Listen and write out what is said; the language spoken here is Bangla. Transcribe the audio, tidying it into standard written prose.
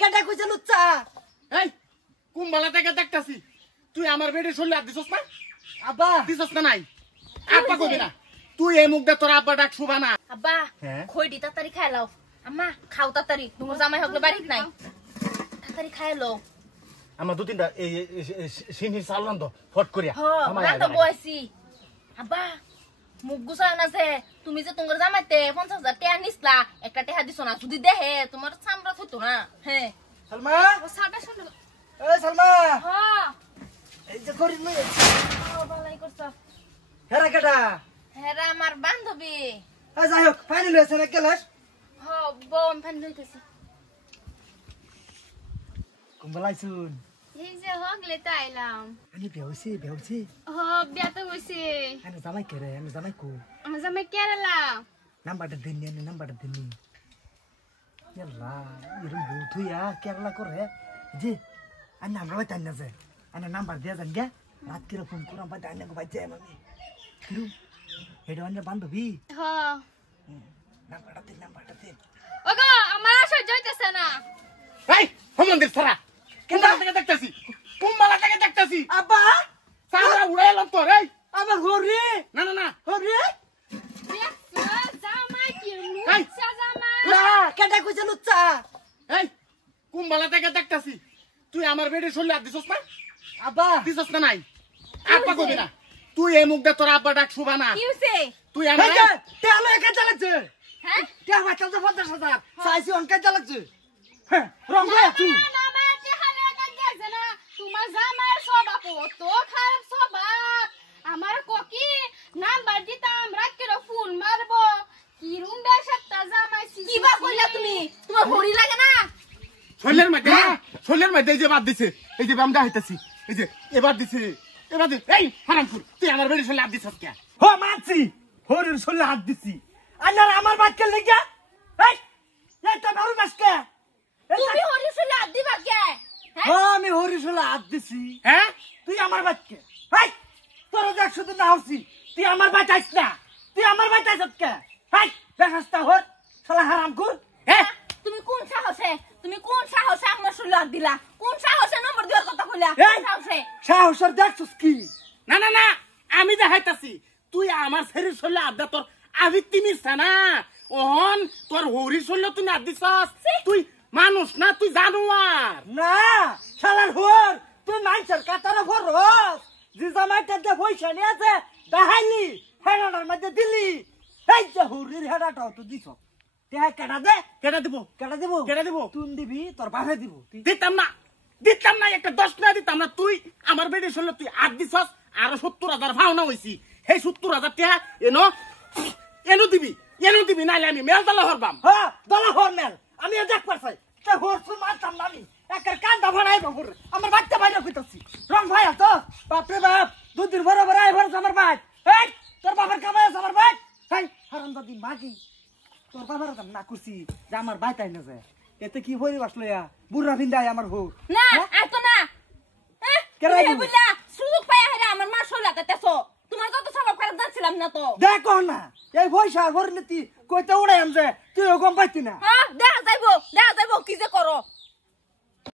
কেডা কইছে লুচ্চা এই কুম্বালা থেকে দেখতাছি তুই আমার বেডে শরীরে হাত দিছস না আব্বা দিছস না নাই আব্বা কবি না তুই এই মুখ দে তোর আব্বা ডাক শুবা না আব্বা খইডি তাড়াতাড়ি খাই লাও আম্মা খাও তাড়াতাড়ি তোমার জামাই হগলে বাড়িত নাই তাড়াতাড়ি খাই লও আমার দু তিনটা এই সিনি চাললাম তো ফট করিয়া হ্যাঁ তো বইছি আব্বা মুখ গুছায় না যে তুমি যে তোমার জামাইতে 50,000 টাকা নিছলা একটা টাকা দিছ না যদি দেহে তোমার চামড়া হতো না হ্যাঁ সালমা ও সাটা শুন এই সালমা হ্যাঁ এই যে করি লই ও ভালাই করছ হেরা কেডা হেরা আমার বান্ধবী এই যাই হোক পানি লইছে না গেলাস হ্যাঁ বম ফান লইতেছি কুম্বালাইছুন এই যে হগলে তো আইলাম আমি বেউছি হ বিয়াতে হইছে আমি জামাই করে আমি জামাই কো আমার জামাই কেরালা নাম্বারটা দিন নি নাম্বারটা দিন নি ইয়াল্লা ইরম বুথুয়া কেরালা করে জি আমি নাম্বার বাইতান না যে আমি নাম্বার দিয়া যান গে রাত কিরা ফোন করাম বাইতান না গো বাইতে আমি কিরু হেডা অন্য বান্ধবী হ নাম্বারটা দিন ওগো আমার সহ্য হইতেছে না এই হমন্দির সারা কুম্বালা থেকে দেখতাছি কুম্বালা থেকে দেখতাছি আব্বা সারা উড়াইলাম তোর এই আমার হরি না না না হরি জামাই কি এই! লুচ্চা জামাই না কেডা কইছে লুচ্চা এই কুম্বালা থেকে দেখতাছি তুই আমার বেডে শরীরে হাত দিছস না আব্বা দিছস না নাই আব্বা কবি না তুই এই মুখ দে তোর আব্বা ডাক শুবা না কি হইছে তুই এই আমার যে তেলে কে চালাচ্ছে হ্যাঁ কে বাচ্চা তো 50,000 চাইছি অনকে চালাচ্ছে হ্যাঁ রং ভাই তুই নামাতে হালে না গেছে না তোমার জামাইয়ের স্বভাব তো খারাপ স্বভাব আমার কোকি নাম্বার দিতাম রাত করে ফোন মারবো কি রুম বেশটা জামাই কি বা কইলা তুমি তোমার হরি লাগে না শরীরের মধ্যে এই যে বাদ দিছে এই যে আমরা হইতাছি এই যে এবার দিছে এবার দিছে এই হারামপুর তুই আমার বেডে শরীরে হাত দিছস কে হো মানছি হরির শরীরে হাত দিছি আন্নার আমার বাচ্চা লেগে এই এটা ধরু মাসকে তুমি হরি শুলে হাত দিবা কে হ্যাঁ আমি হরির শরীরে হাত দিছি হ্যাঁ তুই আমার বাচ্চা এই তোর দেখ শুধু না হচ্ছি তুই আমার বাচ্চাইস না তুই আমার বাচ্চাইস কে এই বেশাস্তা হর শালা হারামখোর হ্যাঁ তুমি কোন সাহসে আমার শুলে হাত দিলা কোন সাহসে নম্বর দেওয়ার কথা কইলা এই! সাহসে সাহসের দেখছস কি না না না আমি দেখাইতাছি তুই আমার শরীর শরীরে হাত দে তোর আবিত্তি মিশছে না ওহন তোর হরি শরীরে তুই হাত দিছস তুই মানুষ না তুই জানোয়ার না শালার হর তুই মাইছর কাতারে ভরস যে জামাইটা দে পয়সা নিয়ে আছে দেখাইলি হেডার মধ্যে দিলি এই যে হরির হেডাটাও তো দিছ দেখ কেডা দে কেটে দিব কেডা দিব তুই দিবি তোর বাপে দিব দিতাম না একটা 10 না দিতাম না তুই আমার বেডে শরীরে তুই হাত দিছস আর 70,000 ভাওনা হইছি সেই 70,000 টাকা এনো দিবি নাইলে আমি মেল দলা হরবাম হ্যাঁ দলা হর মেল আমি দেখ পারছাই তে হর সুর মারতাম না আমি একের কান্দা ভরাই বাবুর আমার বাচ্চা বাইরে কইতাছি রং ভাই তো বাপরে বাপ দুদিন বরাবর আই ভরছ আমার ভাই এই তোর বাবার কামাই আছে আমার ভাই এই হারামজাদি মাগি তোর বাবার দাম না করছি যে আমার ভাই তাই না যায় এতে কি হইরি বাসলো ইয়া বুড়া ভিন্দাই আমার হো না আর তো না কেরাই তুমি দিব? বুঝলা সুযোগ পাইয়া হেরা আমার মা শুলে লাগাতেছো তোমার কত স্বভাব খারাপ যাচ্ছিলাম না তো দেখো না এই পয়সা ভরনীতি কইতে উড়াই আম যে তুই গম পাইতি না হ্যাঁ দেখা যাইবো কি যে করো